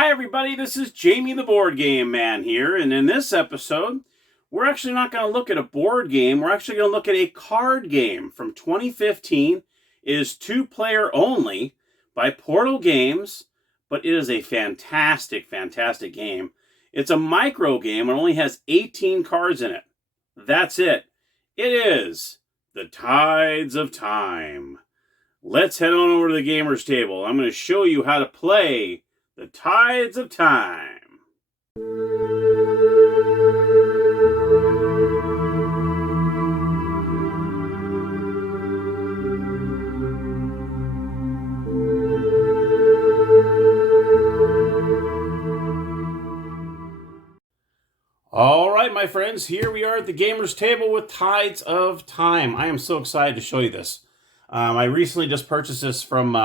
Hi everybody, this is Jamie the Board Game Man here, and in this episode, we're actually not going to look at a board game, we're actually going to look at a card game from 2015. It is 2-player only by Portal Games, but it is a fantastic game. It's a micro game and only has 18 cards in it. That's it. It is The Tides of Time. Let's head on over to the gamer's table. I'm going to show you how to play The Tides of Time. All right, my friends, here we are at the gamer's table with Tides of Time. I am so excited to show you this. I recently just purchased this from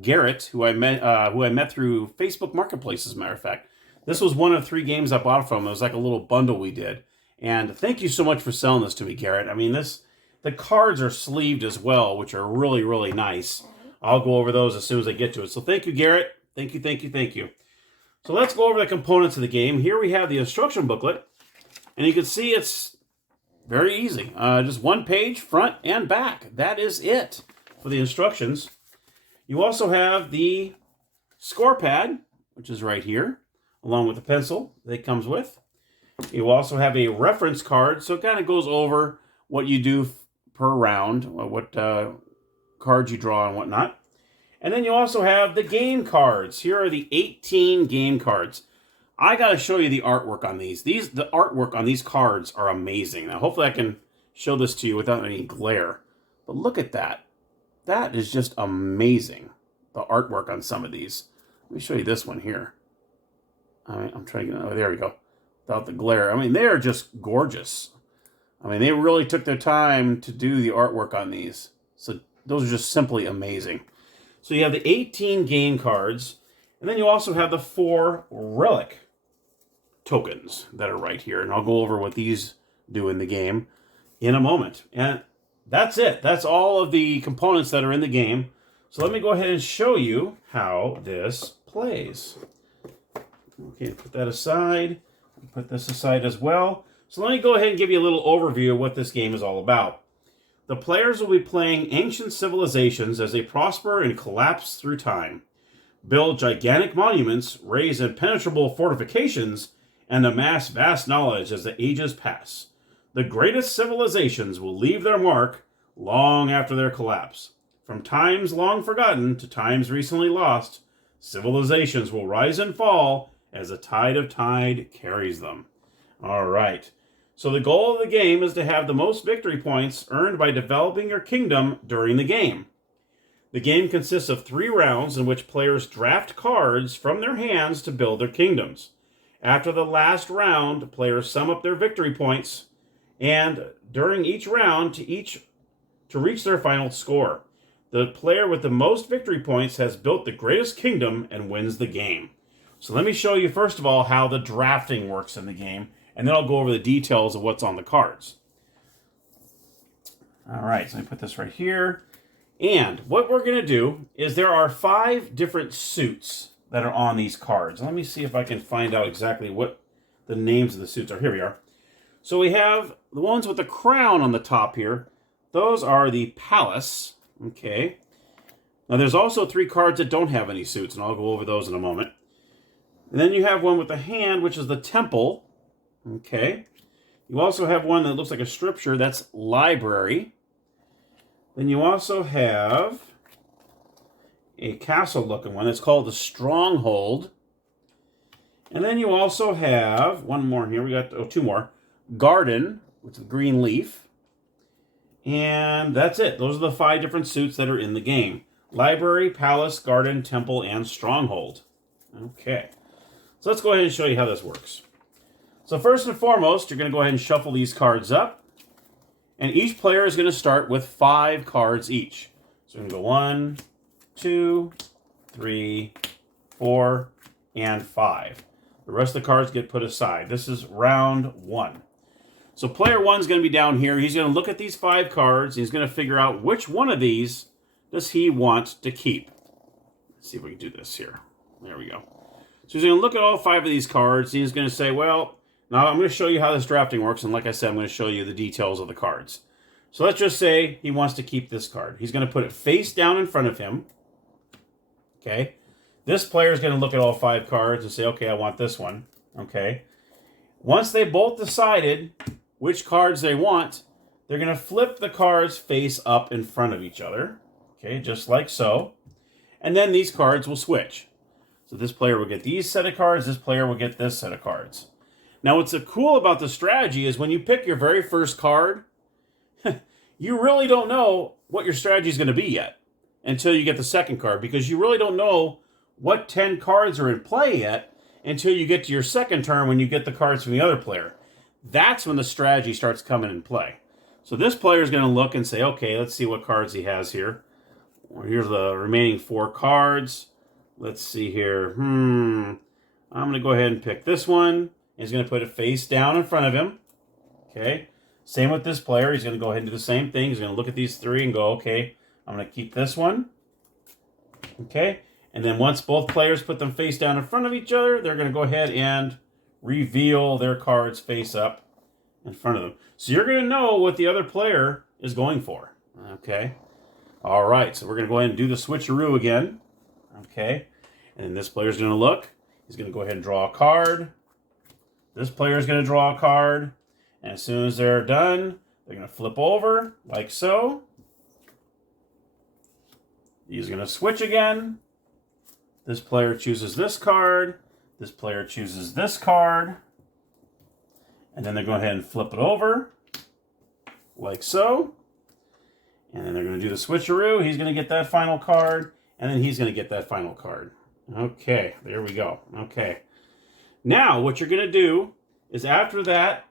Garrett, who I met through Facebook Marketplace, as a matter of fact. This was one of 3 games I bought from him. It was like a little bundle we did. And thank you so much for selling this to me, Garrett. I mean, the cards are sleeved as well, which are really nice. I'll go over those as soon as I get to it. So thank you, Garrett. Thank you. So let's go over the components of the game. Here we have the instruction booklet. And you can see it's very easy. Just one page, front and back. That is it for the instructions. You also have the score pad, which is right here, along with the pencil that it comes with. You also have a reference card, so it kind of goes over what you do per round, what cards you draw and whatnot. And then you also have the game cards. Here are the 18 game cards. I got to show you the artwork on these. The artwork on these cards are amazing. Now, hopefully I can show this to you without any glare. But look at that. That is just amazing, the artwork on some of these. Let me show you this one here. I'm trying to get... Oh, there we go. Without the glare. I mean, they're just gorgeous. I mean, they really took their time to do the artwork on these. So those are just simply amazing. So you have the 18 game cards, and then you also have the 4 relic tokens that are right here. And I'll go over what these do in the game in a moment. And that's it. That's all of the components that are in the game. So let me go ahead and show you how this plays. Okay, put that aside. Put this aside as well. So let me go ahead and give you a little overview of what this game is all about. The players will be playing ancient civilizations as they prosper and collapse through time, build gigantic monuments, raise impenetrable fortifications, and amass vast knowledge as the ages pass. The greatest civilizations will leave their mark long after their collapse. From times long forgotten to times recently lost, civilizations will rise and fall as the tide of time carries them. All right. So the goal of the game is to have the most victory points earned by developing your kingdom during the game. The game consists of 3 rounds in which players draft cards from their hands to build their kingdoms. After the last round, players sum up their victory points, and during each round to reach their final score. The player with the most victory points has built the greatest kingdom and wins the game. So let me show you first of all how the drafting works in the game, and then I'll go over the details of what's on the cards. All right, so let me put this right here. And what we're going to do is there are 5 different suits that are on these cards. Let me see if I can find out exactly what the names of the suits are. Here we are. So we have the ones with the crown on the top here. Those are the palace. Okay. Now there's also 3 cards that don't have any suits, and I'll go over those in a moment. And then you have one with the hand, which is the temple. Okay. You also have one that looks like a scripture. That's library. Then you also have a castle-looking one. It's called the stronghold. And then you also have one more here. We got 2 more. Garden, with the green leaf. And that's it. Those are the 5 different suits that are in the game. Library, palace, garden, temple, and stronghold. Okay. So let's go ahead and show you how this works. So first and foremost, you're going to go ahead and shuffle these cards up. And each player is going to start with 5 cards each. So we're going to go 1, 2, 3, 4, and 5. The rest of the cards get put aside. This is round 1. So player 1 is going to be down here. He's going to look at these 5 cards. And he's going to figure out which one of these does he want to keep. Let's see if we can do this here. There we go. So he's going to look at all 5 of these cards. He's going to say, well, now I'm going to show you how this drafting works. And like I said, I'm going to show you the details of the cards. So let's just say he wants to keep this card. He's going to put it face down in front of him. Okay. This player is going to look at all 5 cards and say, okay, I want this one. Okay. Once they both decided which cards they want, they're going to flip the cards face up in front of each other. Okay, just like so. And then these cards will switch. So this player will get these set of cards, this player will get this set of cards. Now what's cool about the strategy is when you pick your very first card, you really don't know what your strategy is going to be yet until you get the second card, because you really don't know what 10 cards are in play yet until you get to your second turn when you get the cards from the other player. That's when the strategy starts coming in play. So this player is going to look and say, okay, let's see what cards he has here. Well, here's the remaining 4 cards. Let's see here. I'm going to go ahead and pick this one. He's going to put it face down in front of him. Okay. Same with this player. He's going to go ahead and do the same thing. He's going to look at these 3 and go, okay, I'm going to keep this one. Okay. And then once both players put them face down in front of each other, they're going to go ahead and reveal their cards face up in front of them. So you're going to know what the other player is going for. Okay. All right. So we're going to go ahead and do the switcheroo again. Okay. And then this player's going to look. He's going to go ahead and draw a card. This player is going to draw a card. And as soon as they're done, they're going to flip over like so. He's going to switch again. This player chooses this card. This player chooses this card. And then they're going to go ahead and flip it over like so. And then they're going to do the switcheroo. He's going to get that final card. And then he's going to get that final card. Okay, there we go. Okay. Now, what you're going to do is after that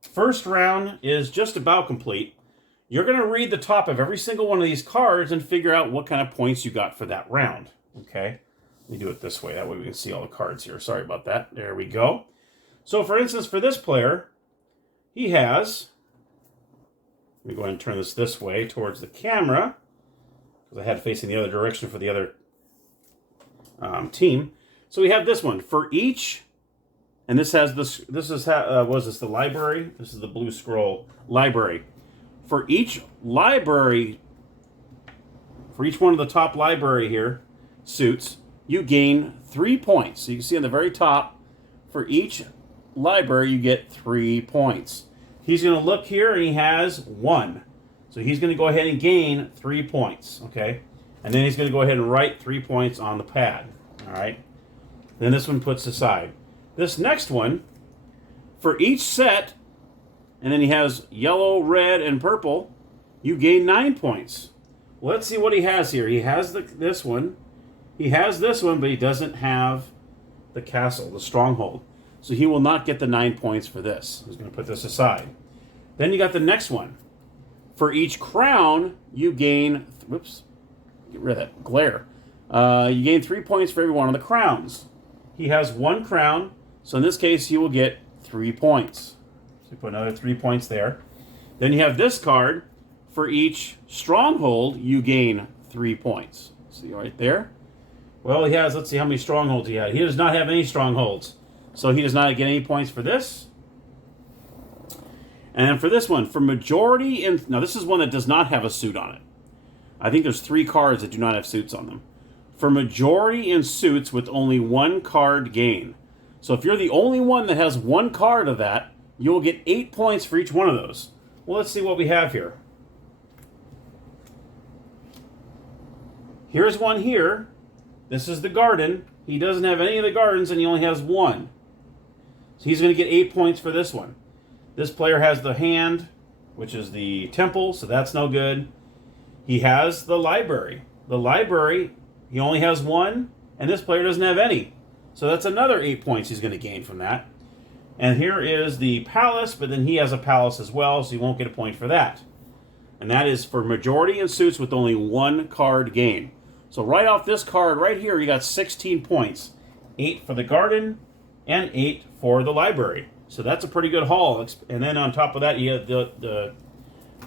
first round is just about complete, you're going to read the top of every single one of these cards and figure out what kind of points you got for that round. Okay? Let me do it this way. That way we can see all the cards here. Sorry about that. There we go. So, for instance, for this player, he has... Let me go ahead and turn this way towards the camera, because I had it facing the other direction for the other team. So we have this one. For each... And this has this is was this the library? This is the blue scroll library. For each library, for each one of the top library here, suits, you gain 3 points. So you can see on the very top, for each library, you get 3 points. He's going to look here and he has 1. So he's going to go ahead and gain 3 points, okay? And then he's going to go ahead and write 3 points on the pad, all right? Then this one puts aside. This next one, for each set, and then he has yellow, red, and purple, you gain 9 points. Well, let's see what he has here. He has this one. He has this one, but he doesn't have the castle, the stronghold. So he will not get the 9 points for this. He's going to put this aside. Then you got the next one. For each crown, you gain... Whoops. Get rid of that glare. You gain 3 points for every one of the crowns. He has 1 crown. So in this case, he will get 3 points. So you put another 3 points there. Then you have this card. For each stronghold, you gain 3 points. See right there? Well, he has, let's see how many strongholds he has. He does not have any strongholds. So he does not get any points for this. And for this one, for majority, now this is one that does not have a suit on it. I think there's 3 cards that do not have suits on them. For majority in suits with only 1 card gain. So if you're the only one that has 1 card of that, you'll get 8 points for each one of those. Well, let's see what we have here. Here's one here. This is the garden. He doesn't have any of the gardens and he only has 1. So he's going to get 8 points for this one. This player has the hand, which is the temple, so that's no good. He has the library. The library, he only has 1, and this player doesn't have any. So that's another 8 points he's going to gain from that. And here is the palace, but then he has a palace as well, so he won't get a point for that. And that is for majority in suits with only 1 card gain. So right off this card right here, you got 16 points. 8 for the garden and 8 for the library. So that's a pretty good haul. And then on top of that, you have the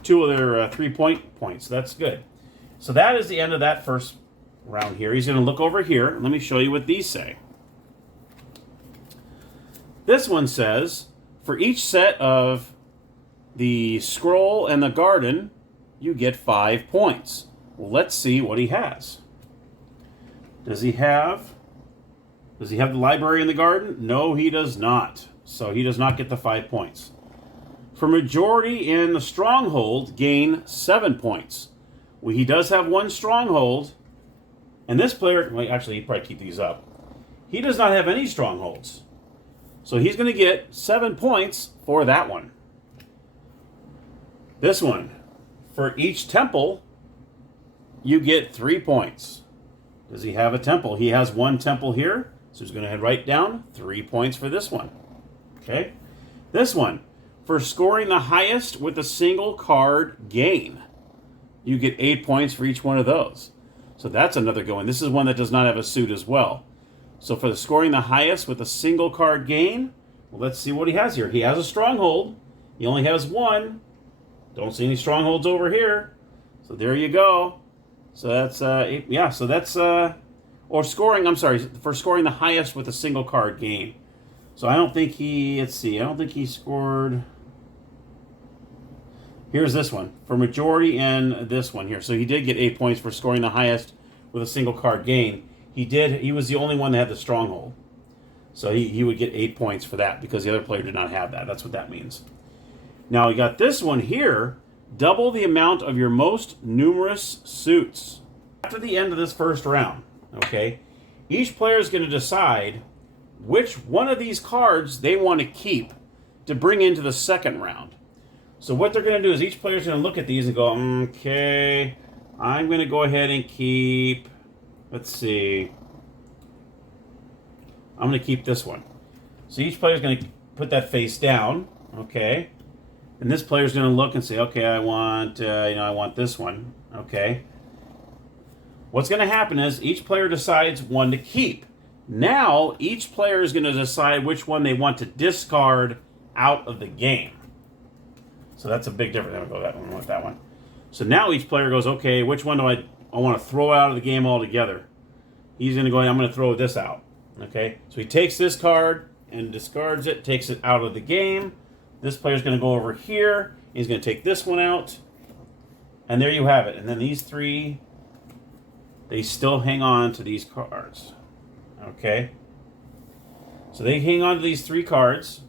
2 of their 3-point points. That's good. So that is the end of that first round here. He's going to look over here. Let me show you what these say. This one says, for each set of the scroll and the garden, you get 5 points. Well, let's see what he has. Does he have the library in the garden? No, he does not. So he does not get the 5 points. For majority in the stronghold, gain 7 points. Well, he does have one stronghold. And this player, well, actually, he'd probably keep these up. He does not have any strongholds. So he's going to get 7 points for that one. This one, for each temple, you get 3 points. Does he have a temple? He has one temple here. So he's going to write down 3 points for this one. Okay. This one, for scoring the highest with a single card gain, you get 8 points for each one of those. So that's another good one. This is one that does not have a suit as well. So for the scoring the highest with a single card gain, well, let's see what he has here. He has a stronghold. He only has one. Don't see any strongholds over here. So there you go. So that's, yeah, so that's, or scoring, I'm sorry, for scoring the highest with a single card gain. So I don't think he, let's see, I don't think he scored. Here's this one, for majority and this one here. So he did get 8 points for scoring the highest with a single card gain. He was the only one that had the stronghold. So he would get 8 points for that because the other player did not have that. That's what that means. Now we got this one here, double the amount of your most numerous suits. After the end of this first round, okay, each player is going to decide which one of these cards they want to keep to bring into the second round. So what they're going to do is each player is going to look at these and go, okay, I'm going to go ahead and keep, let's see, I'm going to keep this one. So each player is going to put that face down, okay, and this player is going to look and say, okay, I want, I want this one, okay. What's going to happen is each player decides one to keep. Now each player is going to decide which one they want to discard out of the game. So that's a big difference. I'm going to go that one with that one. So now each player goes, okay, which one do I want to throw out of the game altogether? He's going to go, I'm going to throw this out. Okay, so he takes this card and discards it, takes it out of the game. This player's going to go over here. He's going to take this one out. And there you have it. And then these three, they still hang on to these cards. Okay, so they hang on to these 3 cards.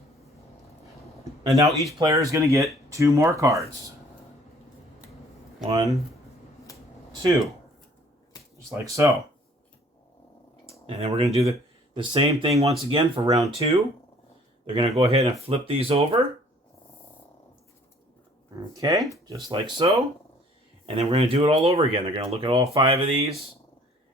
And now each player is going to get 2 more cards. 1, 2. Just like so. And then we're going to do the same thing once again for round 2. They're going to go ahead and flip these over. Okay, just like so. And then we're going to do it all over again. They're going to look at all 5 of these.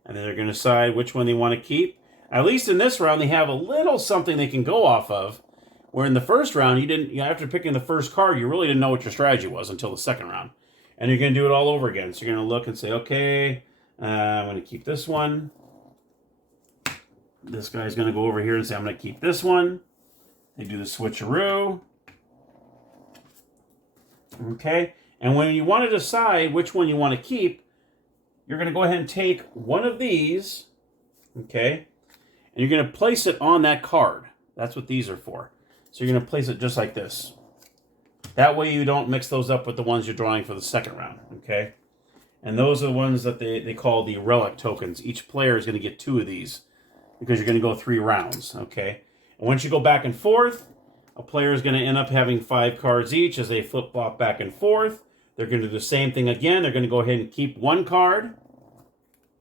And then they're going to decide which one they want to keep. At least in this round, they have a little something they can go off of. Where in the first round, after picking the first card, you really didn't know what your strategy was until the second round. And you're going to do it all over again. So you're going to look and say, okay, I'm going to keep this one. This guy's going to go over here and say, I'm going to keep this one. They do the switcheroo. Okay. And when you want to decide which one you want to keep, you're going to go ahead and take one of these. Okay. And you're going to place it on that card. That's what these are for. So you're going to place it just like this. That way you don't mix those up with the ones you're drawing for the second round, okay? And those are the ones that they call the relic tokens. Each player is going to get 2 of these because you're going to go 3 rounds, okay? And once you go back and forth, a player is going to end up having 5 cards each as they flip-flop back and forth. They're going to do the same thing again. They're going to go ahead and keep 1 card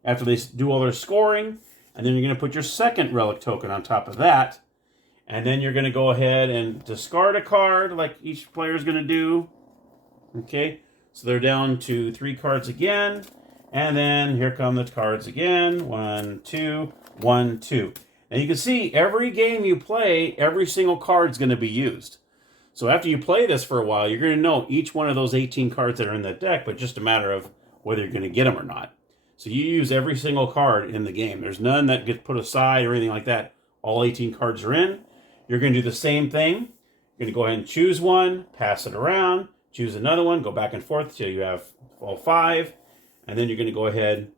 after they do all their scoring. And then you're going to put your second relic token on top of that. And then you're going to go ahead and discard a card like each player is going to do. Okay, so they're down to 3 cards again. And then here come the cards again. 1, 2, 1, 2. And you can see every game you play, every single card is going to be used. So after you play this for a while, you're going to know each one of those 18 cards that are in that deck, but just a matter of whether you're going to get them or not. So you use every single card in the game. There's none that gets put aside or anything like that. All 18 cards are in. You're going to do the same thing. You're going to go ahead and choose one, pass it around, choose another one, go back and forth until you have all 5. And then you're going to go ahead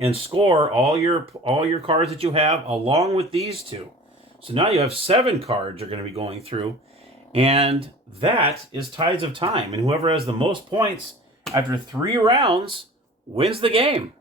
and score all your cards that you have along with these 2. So now you have 7 cards you're going to be going through, and that is Tides of Time. And whoever has the most points after 3 rounds wins the game.